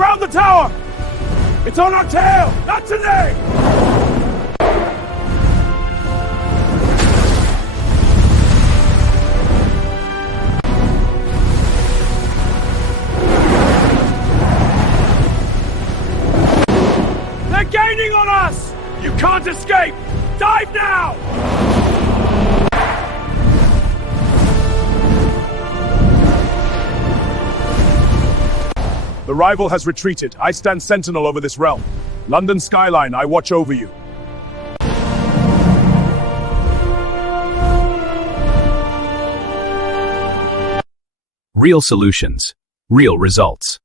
Around the tower! It's on our tail! Not today! They're gaining on us! You can't escape! Dive now! The rival has retreated. I stand sentinel over this realm. London skyline, I watch over you. Real solutions. Real results.